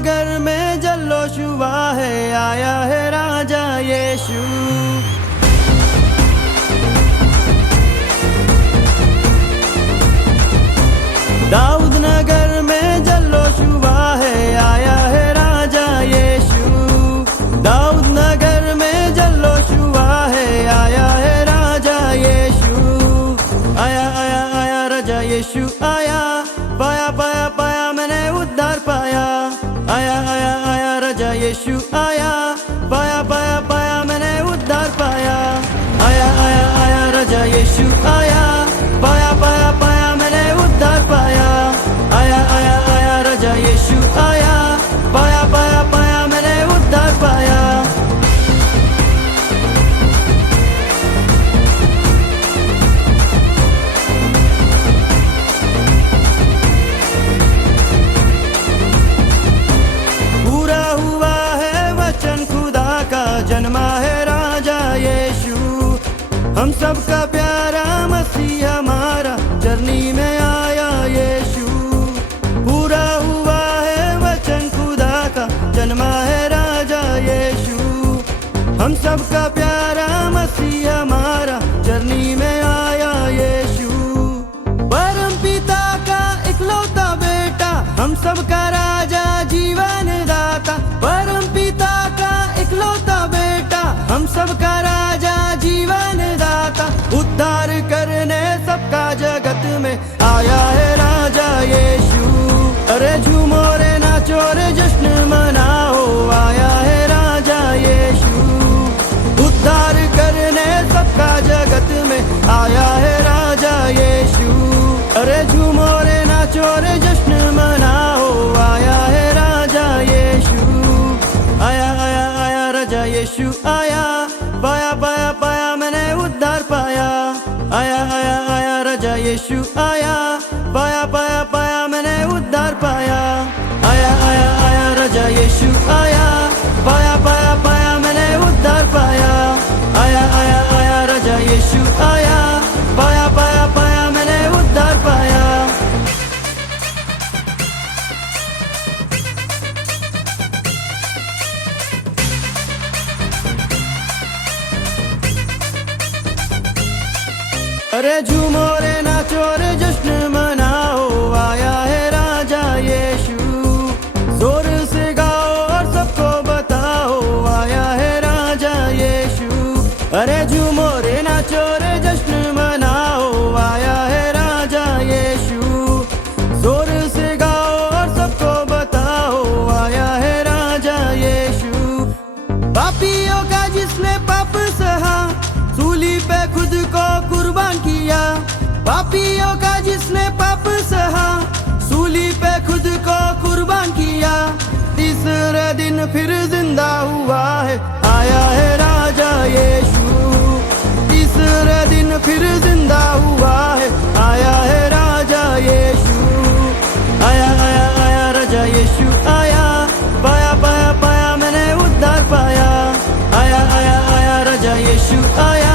नगर में जल्लोश हुआ है, आया है राजा यीशु। दाऊद नगर में जल्लोश हुआ है, आया है राजा यीशु। दाऊद नगर में जल्लोश हुआ है, आया है राजा यीशु। आया आया आया राजा यीशु आया, पाया पाया पाया मैंने उद्धार पाया। आया आया आया राजा यीशु आया, पाया पाया पाया मैंने उद्धार पाया। आया आया आया राजा यीशु आया, पाया पाया पाया मैंने उद्धार पाया। आया आया आया राजा यीशु आया, पाया पाया पाया मैंने उद्धार पाया। पूरा हुआ है वचन खुदा का, जन्मा है राजा यीशु। हम सबका प्यारा मसीह हमारा जर्नी में आया यीशु। पूरा हुआ है वचन खुदा का, जन्मा है राजा यीशु। हम सबका प्यारा मसीह हमारा जर्नी में आया यीशु। परम पिता का इकलौता बेटा, हम सबका राजा जीवन दाता। परम पिता का इकलौता बेटा, हम सबका राजा जीवन दाता। उद्धार करने सबका जगत में आया है राजा यीशु। अरे झूमो रे नाचो रे जश्न मनाओ, आया है राजा यीशु। उद्धार करने सबका जगत में आया है राजा यीशु। अरे झूमो रे नाचो रे जश्न मनाओ, आया है राजा यीशु। आया आया आया राजा यीशु आया, पाया पाया पाया मैंने उद्धार पाया। आया आया आया राजा यीशु आया, पाया पाया पाया मैंने उद्धार पाया। आया आया आया राजा यीशु आया, पाया पाया पाया मैंने उद्धार पाया। आया आया आया राजा यीशु आया, पाया पाया पाया मैंने उद्धार पाया। अरे झूमो रे नाचो रे जश्न मनाओ, आया है राजा यीशु। जोर से गाओ और सबको बताओ, आया है राजा यीशु। अरे झूमो रे नाचो रे जश्न मनाओ, आया है राजा यीशु। जोर से गाओ और सबको बताओ, आया है राजा यीशु। पापियों का जिसने पाप सहा, सूली पे खुद को कुर्बान किया। पापियों का जिसने पाप सहा, सूली पे खुद को कुर्बान किया। तीसरे दिन फिर जिंदा हुआ है, आया है राजा यीशु। तीसरे दिन फिर जिंदा हुआ है, आया है राजा यीशु। आया आया आया राजा यीशु आया, पाया पाया पाया मैंने उद्धार पाया। आया आया आया राजा यीशु आया,